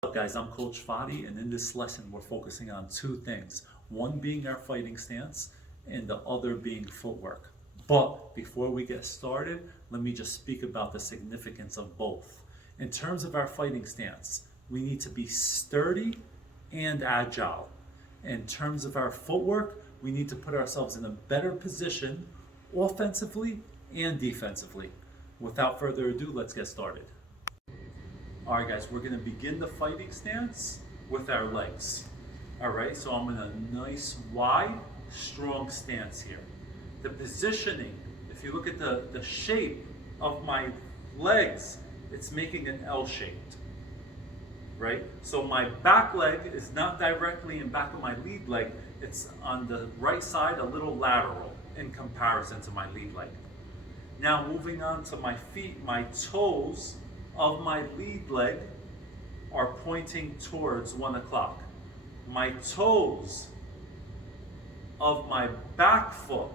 What's up guys, I'm Coach Fadi, and in this lesson we're focusing on two things. One being our fighting stance and the other being footwork. But before we get started, let me just speak about the significance of both. In terms of our fighting stance, we need to be sturdy and agile. In terms of our footwork, we need to put ourselves in a better position offensively and defensively. Without further ado, let's get started. All right, guys, we're gonna begin the fighting stance with our legs. All right, so I'm in a nice, wide, strong stance here. The positioning, if you look at the shape of my legs, it's making an L shaped, right? So my back leg is not directly in back of my lead leg, it's on the right side, a little lateral in comparison to my lead leg. Now moving on to my feet, my toes of my lead leg are pointing towards 1 o'clock. My toes of my back foot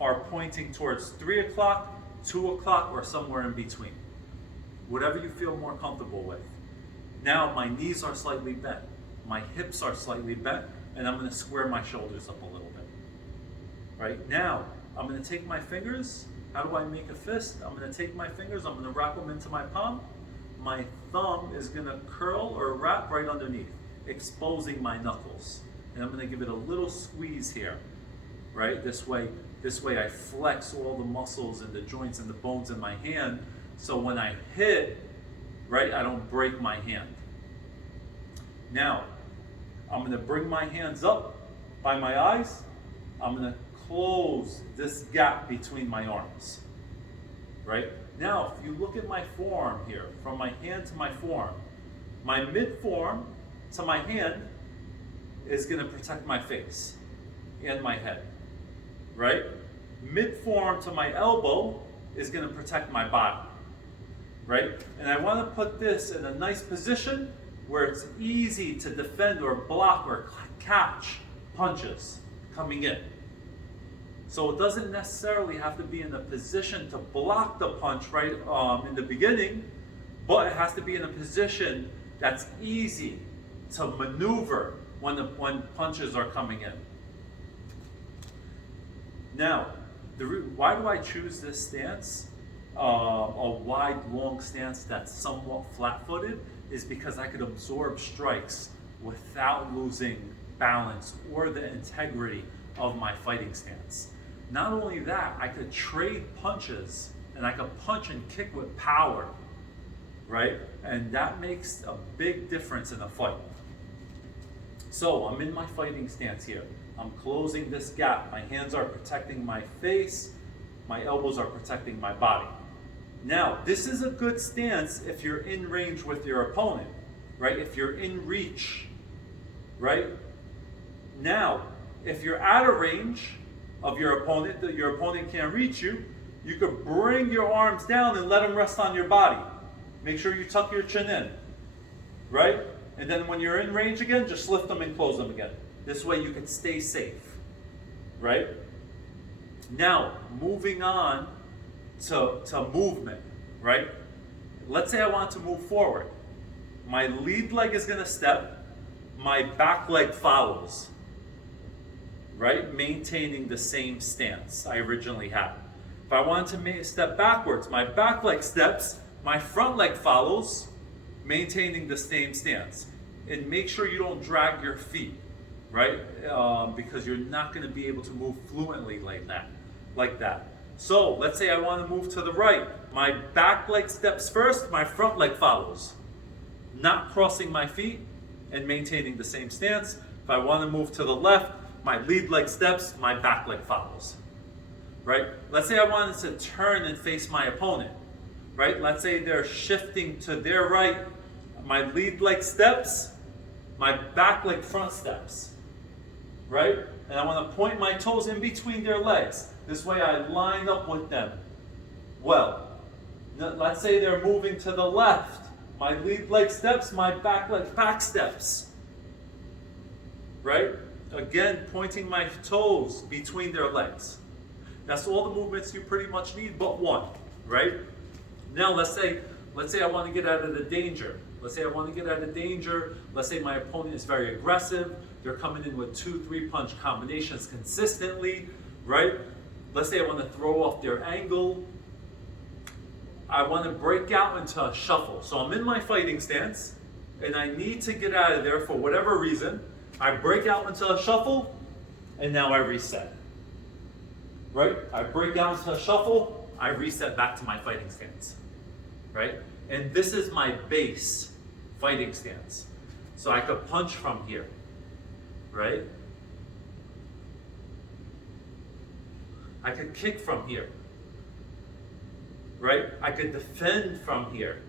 are pointing towards 3 o'clock, 2 o'clock, or somewhere in between. Whatever you feel more comfortable with. Now my knees are slightly bent, my hips are slightly bent, and I'm gonna square my shoulders up a little bit. Right now, I'm gonna take my fingers. How do I make a fist? I'm gonna take my fingers, I'm gonna wrap them into my palm. My thumb is gonna curl or wrap right underneath, exposing my knuckles. And I'm gonna give it a little squeeze here, right? This way I flex all the muscles and the joints and the bones in my hand, so when I hit, right, I don't break my hand. Now, I'm gonna bring my hands up by my eyes. I'm gonna close this gap between my arms, right? Now, if you look at my forearm here, from my hand to my forearm, my mid-forearm to my hand is gonna protect my face and my head, right? Mid-forearm to my elbow is gonna protect my body, right? And I wanna put this in a nice position where it's easy to defend or block or catch punches coming in. So it doesn't necessarily have to be in a position to block the punch right in the beginning, but it has to be in a position that's easy to maneuver when punches are coming in. Now, why do I choose this stance, a wide, long stance that's somewhat flat-footed, is because I could absorb strikes without losing balance or the integrity of my fighting stance. Not only that, I could trade punches and I could punch and kick with power, right? And that makes a big difference in a fight. So I'm in my fighting stance here. I'm closing this gap. My hands are protecting my face. My elbows are protecting my body. Now, this is a good stance if you're in range with your opponent, right? If you're in reach, right? Now, if you're out of range of your opponent, that your opponent can't reach you, you could bring your arms down and let them rest on your body. Make sure you tuck your chin in, right? And then when you're in range again, just lift them and close them again. This way you can stay safe, right? Now, moving on to movement, right? Let's say I want to move forward. My lead leg is gonna step, my back leg follows, right? Maintaining the same stance I originally had. If I want to step backwards, my back leg steps, my front leg follows, maintaining the same stance. And make sure you don't drag your feet, right? Because you're not gonna be able to move fluently like that. So let's say I wanna move to the right. My back leg steps first, my front leg follows. Not crossing my feet and maintaining the same stance. If I wanna move to the left, my lead leg steps, my back leg follows, right? Let's say I wanted to turn and face my opponent, right? Let's say they're shifting to their right, my lead leg steps, my back leg front steps, right? And I want to point my toes in between their legs. This way I line up with them well. Let's say they're moving to the left, my lead leg steps, my back leg back steps, right? Again, pointing my toes between their legs. That's all the movements you pretty much need but one, right? Now let's say I want to get out of the danger. Let's say I want to get out of danger. Let's say my opponent is very aggressive. They're coming in with 2-3 punch combinations consistently, right? Let's say I want to throw off their angle. I want to break out into a shuffle. So I'm in my fighting stance and I need to get out of there for whatever reason. I break out into a shuffle and now I reset. Right? I break out into a shuffle, I reset back to my fighting stance. Right? And this is my base fighting stance. So I could punch from here. Right? I could kick from here. Right? I could defend from here.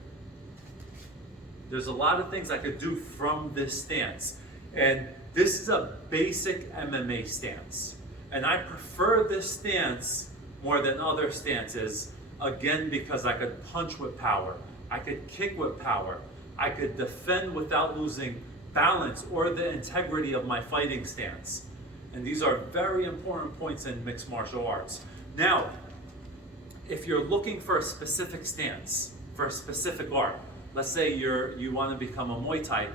There's a lot of things I could do from this stance. And this is a basic MMA stance. And I prefer this stance more than other stances, again, because I could punch with power. I could kick with power. I could defend without losing balance or the integrity of my fighting stance. And these are very important points in mixed martial arts. Now, if you're looking for a specific stance, for a specific art, let's say you want to become a Muay Thai,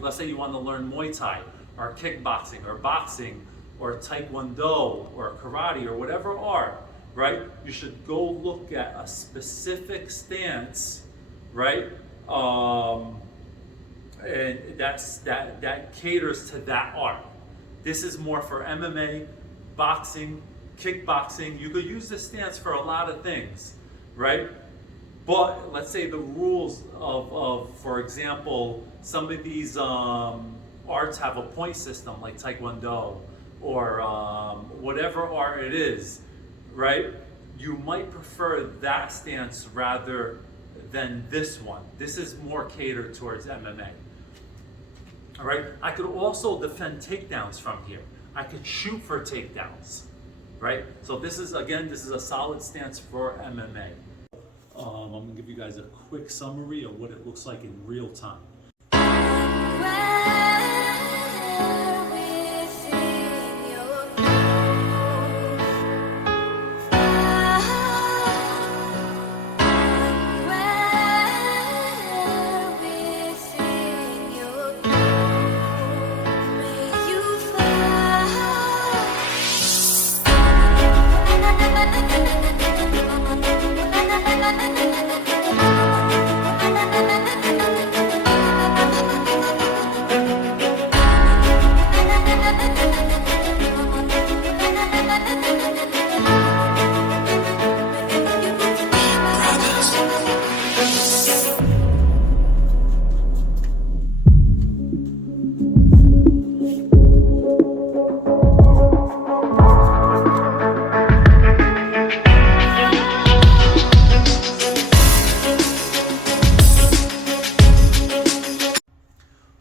let's say you want to learn Muay Thai or kickboxing or boxing or Taekwondo or karate or whatever art, right? You should go look at a specific stance, right? And that caters to that art. This is more for MMA, boxing, kickboxing. You could use this stance for a lot of things, right? But let's say the rules of for example, some of these arts have a point system like Taekwondo or whatever art it is, right? You might prefer that stance rather than this one. This is more catered towards MMA. All right, I could also defend takedowns from here. I could shoot for takedowns, right? So this is a solid stance for MMA. I'm gonna give you guys a quick summary of what it looks like in real time.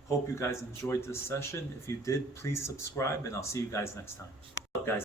Hope you guys enjoyed this session. If you did, please subscribe and I'll see you guys next time. What's up, guys?